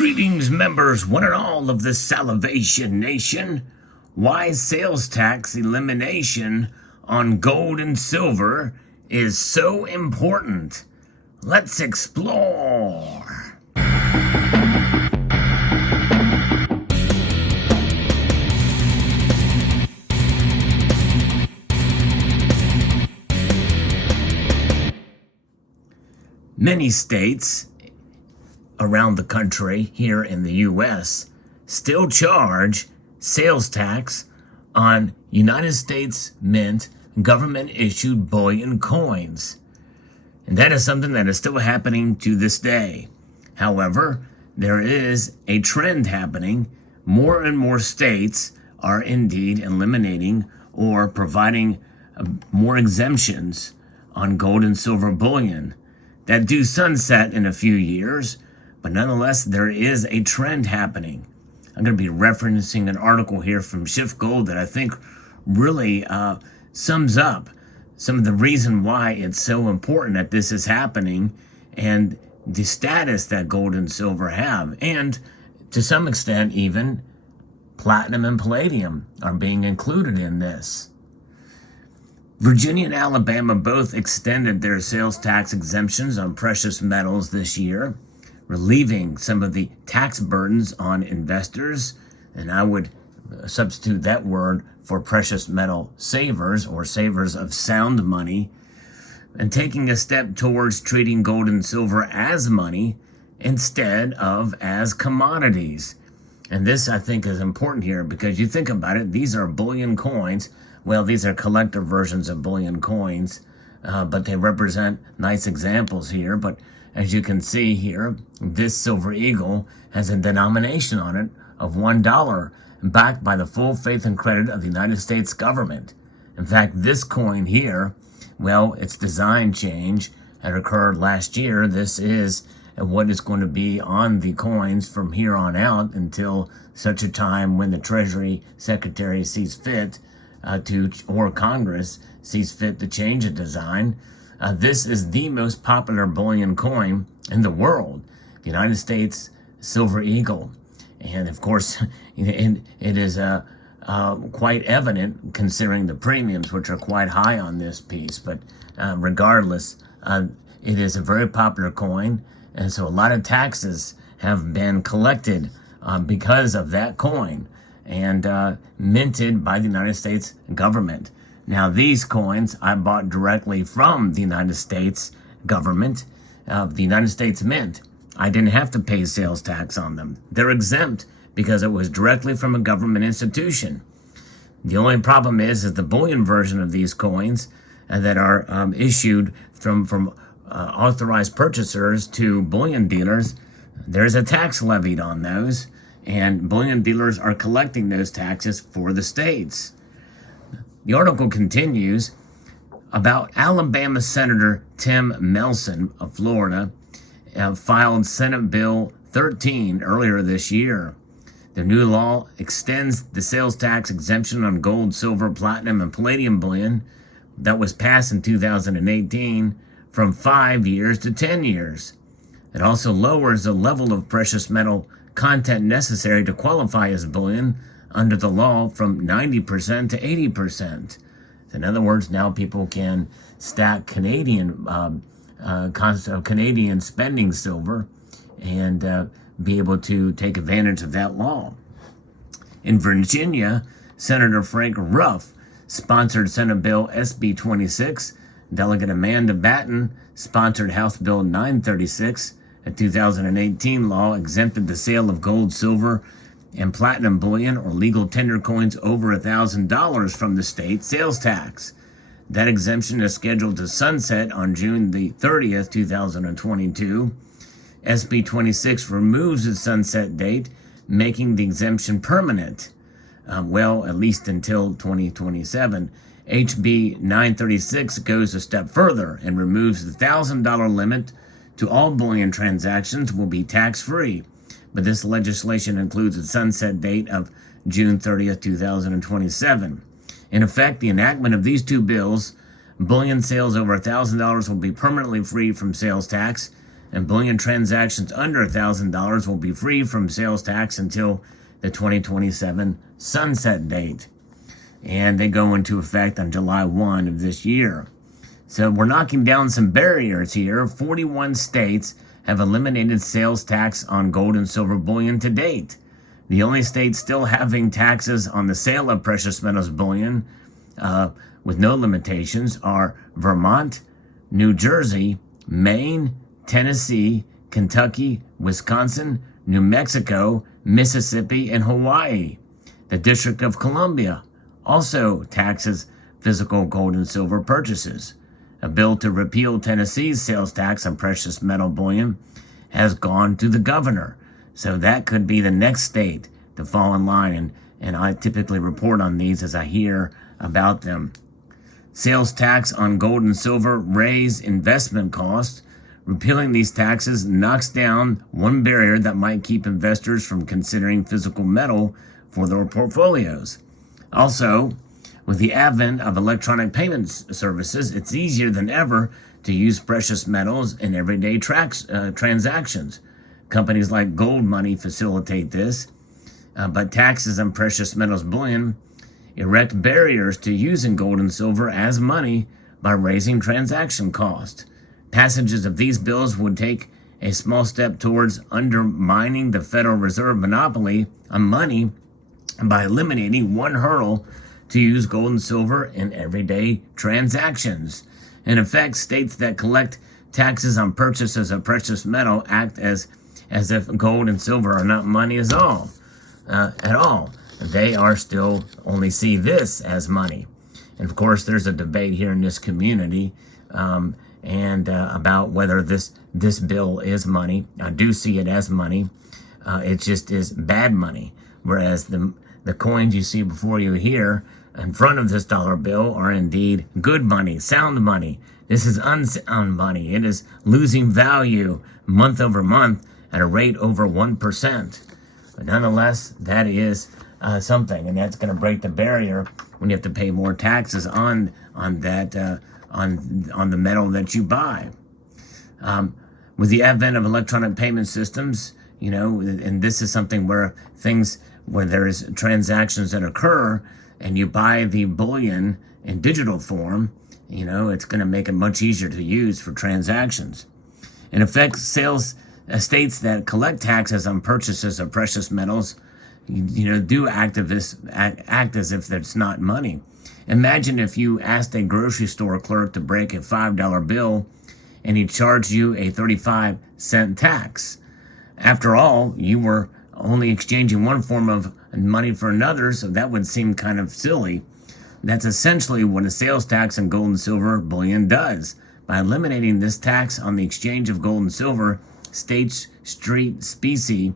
Greetings, members, one and all of the Salivation Nation. Why sales tax elimination on gold and silver is so important. Let's explore. Many states around the country here in the U.S. still charge sales tax on United States Mint government-issued bullion coins. And that is something that is still happening to this day. However, there is a trend happening. More and more states are indeed eliminating or providing more exemptions on gold and silver bullion that do sunset in a few years. But nonetheless, there is a trend happening. I'm going to be referencing an article here from Shift Gold that I think really sums up some of the reason why it's so important that this is happening and the status that gold and silver have. And to some extent, even platinum and palladium are being included in this. Virginia and Alabama both extended their sales tax exemptions on precious metals this year, relieving some of the tax burdens on investors, and I would substitute that word for precious metal savers or savers of sound money, and taking a step towards treating gold and silver as money instead of as commodities. And this, I think, is important here because you think about it, these are bullion coins. Well, these are collector versions of bullion coins, but they represent nice examples here. But as you can see here, this silver eagle has a denomination on it of $1, backed by the full faith and credit of the United States government. In fact, this coin here, well, its design change had occurred last year. This is what is going to be on the coins from here on out until such a time when the Treasury Secretary sees fit or Congress sees fit to change the design. This is the most popular bullion coin in the world, the United States Silver Eagle. And of course, it is quite evident considering the premiums, which are quite high on this piece. But regardless, it is a very popular coin. And so a lot of taxes have been collected because of that coin and minted by the United States government. Now, these coins I bought directly from the United States government, the United States Mint. I didn't have to pay sales tax on them. They're exempt because it was directly from a government institution. The only problem is the bullion version of these coins that are issued from authorized purchasers to bullion dealers, there's a tax levied on those, and bullion dealers are collecting those taxes for the states. The article continues about Alabama Senator Tim Melson of Florida filed Senate Bill 13 earlier this year. The new law extends the sales tax exemption on gold, silver, platinum, and palladium bullion that was passed in 2018 from 5 years to 10 years. It also lowers the level of precious metal content necessary to qualify as bullion under the law from 90% to 80%. In other words, now people can stack Canadian spending silver and be able to take advantage of that law. In Virginia, Senator Frank Ruff sponsored Senate Bill SB 26. Delegate Amanda Batten sponsored House Bill 936. A 2018 law exempted the sale of gold, silver, and platinum bullion or legal tender coins over $1,000 from the state sales tax. That exemption is scheduled to sunset on June the 30th, 2022. SB 26 removes its sunset date, making the exemption permanent, at least until 2027. HB 936 goes a step further and removes the $1,000 limit to all bullion transactions will be tax-free. But this legislation includes a sunset date of June 30th, 2027. In effect, the enactment of these two bills, bullion sales over $1,000 will be permanently free from sales tax, and bullion transactions under $1,000 will be free from sales tax until the 2027 sunset date. And they go into effect on July 1 of this year. So we're knocking down some barriers here. 41 states have eliminated sales tax on gold and silver bullion to date. The only states still having taxes on the sale of precious metals bullion with no limitations are Vermont, New Jersey, Maine, Tennessee, Kentucky, Wisconsin, New Mexico, Mississippi, and Hawaii. The District of Columbia also taxes physical gold and silver purchases. A bill to repeal Tennessee's sales tax on precious metal bullion has gone to the governor. So that could be the next state to fall in line, and I typically report on these as I hear about them. Sales tax on gold and silver raise investment costs. Repealing these taxes knocks down one barrier that might keep investors from considering physical metal for their portfolios. Also, with the advent of electronic payment services, it's easier than ever to use precious metals in everyday transactions. Companies like Gold Money facilitate this, but taxes on precious metals bullion erect barriers to using gold and silver as money by raising transaction costs. Passages of these bills would take a small step towards undermining the Federal Reserve monopoly on money by eliminating one hurdle to use gold and silver in everyday transactions. In effect, states that collect taxes on purchases of precious metal act as if gold and silver are not money at all. They are still only see this as money. And of course, there's a debate here in this community about whether this bill is money. I do see it as money. It just is bad money. Whereas the coins you see before you here in front of this dollar bill are indeed good money, sound money. This is unsound money. It is losing value month over month at a rate over 1%. But nonetheless, that is something, and that's going to break the barrier when you have to pay more taxes on the metal that you buy. With the advent of electronic payment systems, and this is something where there is transactions that occur, and you buy the bullion in digital form, it's going to make it much easier to use for transactions. In effect, states that collect taxes on purchases of precious metals, do act as if it's not money. Imagine if you asked a grocery store clerk to break a $5 bill and he charged you a 35-cent tax. After all, you were only exchanging one form of money for another, so that would seem kind of silly. That's essentially what a sales tax on gold and silver bullion does. By eliminating this tax on the exchange of gold and silver, states treat specie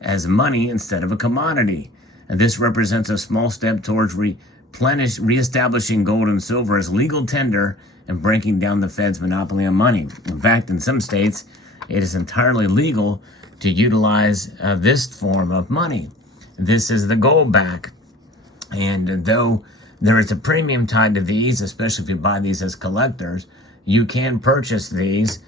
as money instead of a commodity. And this represents a small step towards reestablishing gold and silver as legal tender and breaking down the Fed's monopoly on money. In fact, in some states, it is entirely legal to utilize this form of money. This is the gold back. And though there is a premium tied to these, especially if you buy these as collectors, you can purchase these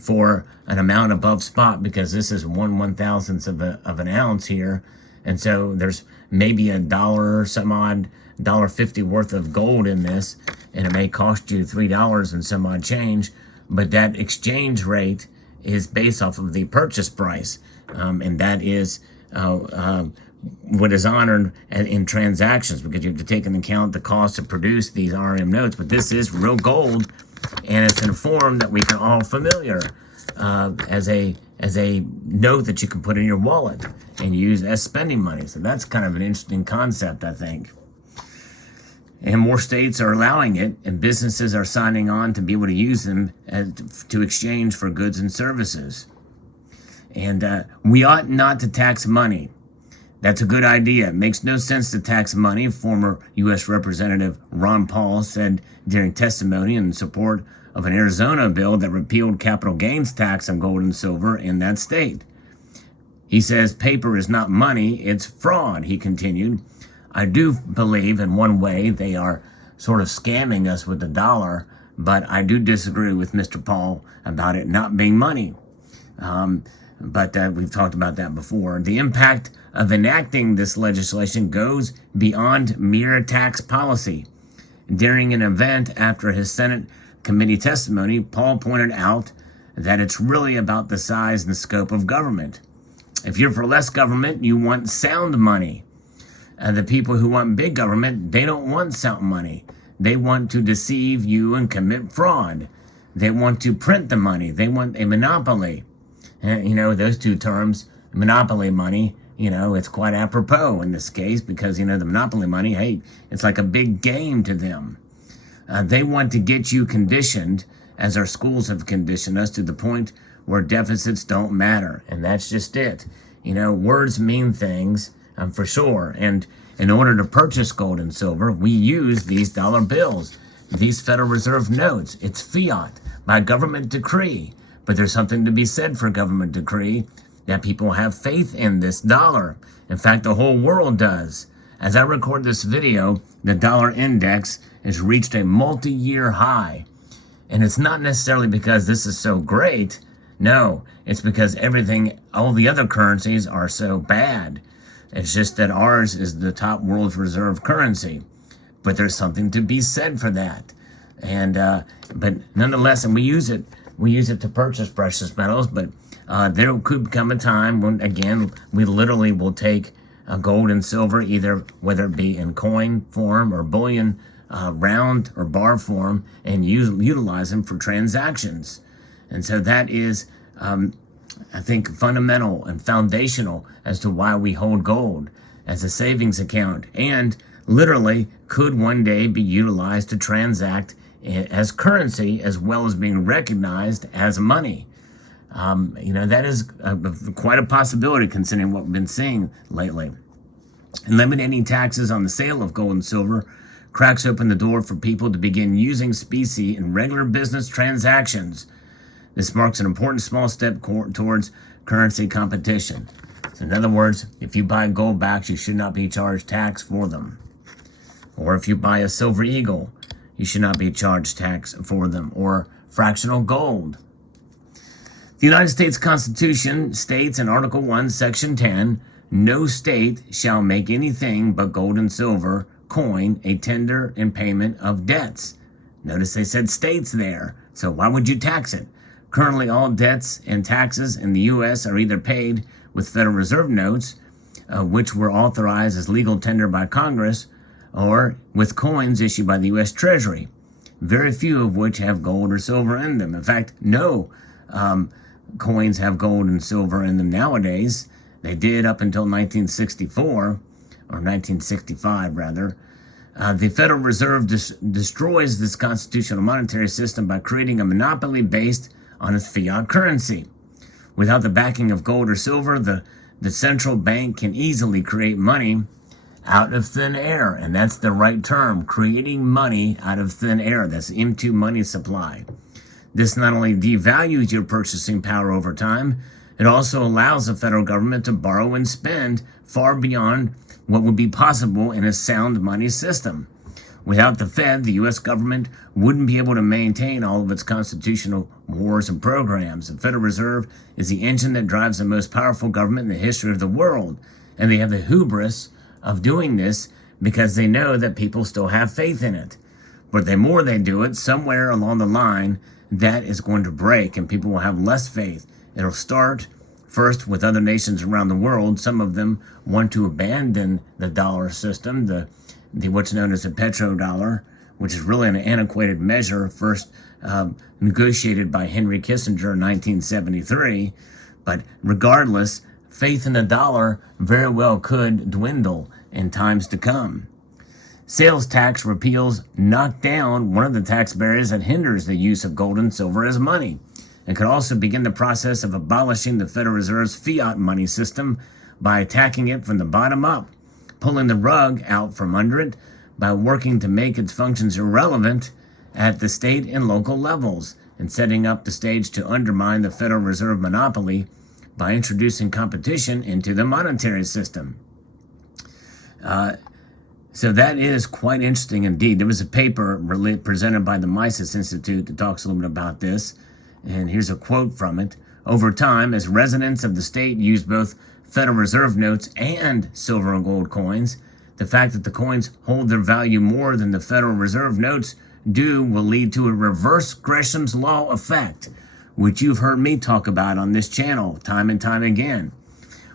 for an amount above spot, because this is 1/1000th of an ounce here. And so there's maybe a dollar or some odd, $1.50 worth of gold in this, and it may cost you $3 and some odd change, but that exchange rate is based off of the purchase price, and that is what is honored in transactions, because you have to take into account the cost to produce these RM notes. But this is real gold, and it's in a form that we can all familiar as a note that you can put in your wallet and use as spending money. So that's kind of an interesting concept, I think. And more states are allowing it, and businesses are signing on to be able to use them to exchange for goods and services. And we ought not to tax money. That's a good idea. It makes no sense to tax money, former U.S. Representative Ron Paul said during testimony in support of an Arizona bill that repealed capital gains tax on gold and silver in that state. He says paper is not money, it's fraud, he continued. I do believe in one way they are sort of scamming us with the dollar, but I do disagree with Mr. Paul about it not being money. But we've talked about that before. The impact of enacting this legislation goes beyond mere tax policy. During an event after his Senate committee testimony, Paul pointed out that it's really about the size and scope of government. If you're for less government, you want sound money. The people who want big government, they don't want sound money. They want to deceive you and commit fraud. They want to print the money. They want a monopoly. And, those two terms, monopoly money, it's quite apropos in this case because, the monopoly money, hey, it's like a big game to them. They want to get you conditioned, as our schools have conditioned us, to the point where deficits don't matter. And that's just it. Words mean things, for sure. And in order to purchase gold and silver, we use these dollar bills, these Federal Reserve notes. It's fiat by government decree. But there's something to be said for government decree, that people have faith in this dollar. In fact, the whole world does. As I record this video, the dollar index has reached a multi-year high. And it's not necessarily because this is so great. No, it's because all the other currencies are so bad. It's just that ours is the top world's reserve currency. But there's something to be said for that. And but nonetheless, and we use it to purchase precious metals, but there could come a time when, again, we literally will take gold and silver, either whether it be in coin form or bullion, round or bar form, and utilize them for transactions. And so that is, I think, fundamental and foundational as to why we hold gold as a savings account, and literally could one day be utilized to transact as currency as well as being recognized as money. That is quite a possibility considering what we've been seeing lately. Eliminating taxes on the sale of gold and silver cracks open the door for people to begin using specie in regular business transactions. This marks an important small step towards currency competition. So in other words, if you buy gold backs, you should not be charged tax for them. Or if you buy a silver eagle, you should not be charged tax for them, or fractional gold. The United States Constitution states in Article 1, Section 10, no state shall make anything but gold and silver coin a tender in payment of debts. Notice they said states there, so why would you tax it? Currently, all debts and taxes in the U.S. are either paid with Federal Reserve notes, which were authorized as legal tender by Congress, or with coins issued by the U.S. Treasury, very few of which have gold or silver in them. In fact, no coins have gold and silver in them nowadays. They did up until 1964, or 1965 rather. The Federal Reserve destroys this constitutional monetary system by creating a monopoly based on its fiat currency. Without the backing of gold or silver, the central bank can easily create money out of thin air, and that's the right term, creating money out of thin air. That's M2 money supply. This not only devalues your purchasing power over time, it also allows the federal government to borrow and spend far beyond what would be possible in a sound money system. Without the Fed, the U.S. government wouldn't be able to maintain all of its constitutional wars and programs. The Federal Reserve is the engine that drives the most powerful government in the history of the world, and they have the hubris of doing this because they know that people still have faith in it. But the more they do it, somewhere along the line, that is going to break and people will have less faith. It'll start first with other nations around the world. Some of them want to abandon the dollar system, the what's known as the petrodollar, which is really an antiquated measure, first negotiated by Henry Kissinger in 1973. But regardless, faith in the dollar very well could dwindle in times to come. Sales tax repeals knock down one of the tax barriers that hinders the use of gold and silver as money, and could also begin the process of abolishing the Federal Reserve's fiat money system by attacking it from the bottom up, pulling the rug out from under it by working to make its functions irrelevant at the state and local levels, and setting up the stage to undermine the Federal Reserve monopoly by introducing competition into the monetary system. So that is quite interesting indeed. There was a paper presented by the Mises Institute that talks a little bit about this, and here's a quote from it. over time as residents of the state use both Federal Reserve notes and silver and gold coins. The fact that the coins hold their value more than the Federal Reserve notes do will lead to a reverse Gresham's law effect, which you've heard me talk about on this channel time and time again,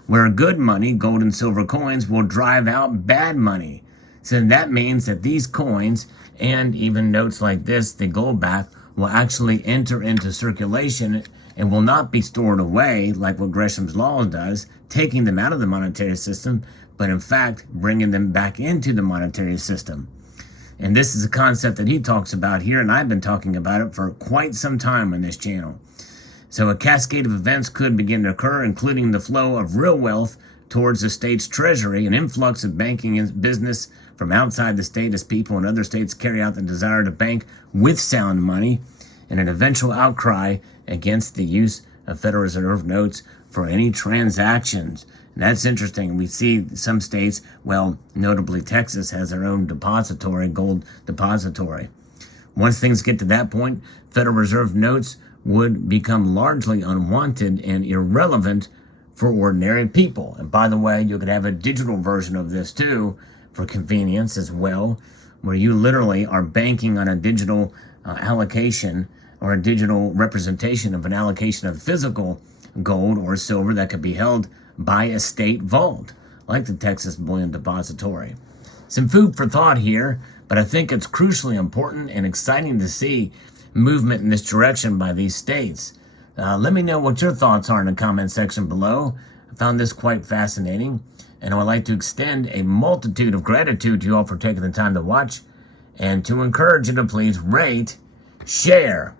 where good money, gold and silver coins, will drive out bad money. So that means that these coins and even notes like this, the gold back, will actually enter into circulation and will not be stored away like what Gresham's law does, taking them out of the monetary system, but in fact bringing them back into the monetary system. And this is a concept that he talks about here, and I've been talking about it for quite some time on this channel. So a cascade of events could begin to occur, including the flow of real wealth towards the state's treasury, an influx of banking and business from outside the state as people in other states carry out the desire to bank with sound money, and an eventual outcry against the use of Federal Reserve notes for any transactions. And that's interesting. We see some states, well, notably Texas, has their own depository, gold depository. Once things get to that point, Federal Reserve notes would become largely unwanted and irrelevant for ordinary people. And by the way, you could have a digital version of this too, for convenience as well, where you literally are banking on a digital allocation or a digital representation of an allocation of physical gold or silver that could be held by a state vault, like the Texas Bullion Depository. Some food for thought here, but I think it's crucially important and exciting to see movement in this direction by these states. Let me know what your thoughts are in the comment section below. I found this quite fascinating, and I would like to extend a multitude of gratitude to you all for taking the time to watch, and to encourage you to please rate, share,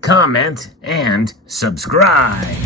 comment, and subscribe.